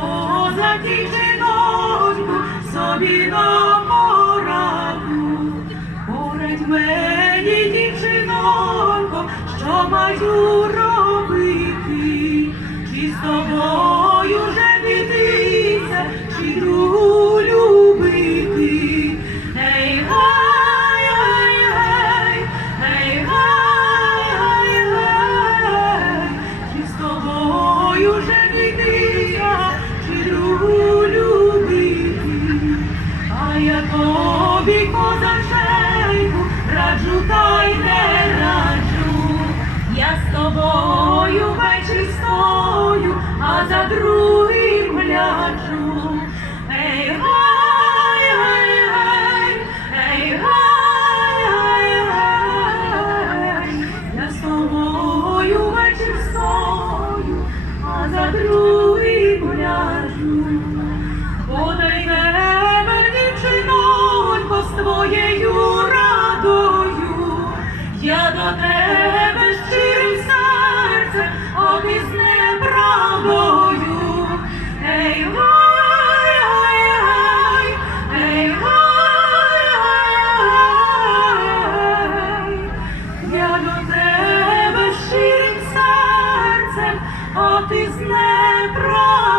козаки жіночку собі на пораду. Говорить мені дівчинонько, що маю робити, чи з тобою вже бітися, чи другу любити. Ей, гай, гай, ей, гай, тобі, козаченьку, раджу та й не раджу. Я з тобою вечір стою, а за другим до тебе щирим серцем, а ти з неправ.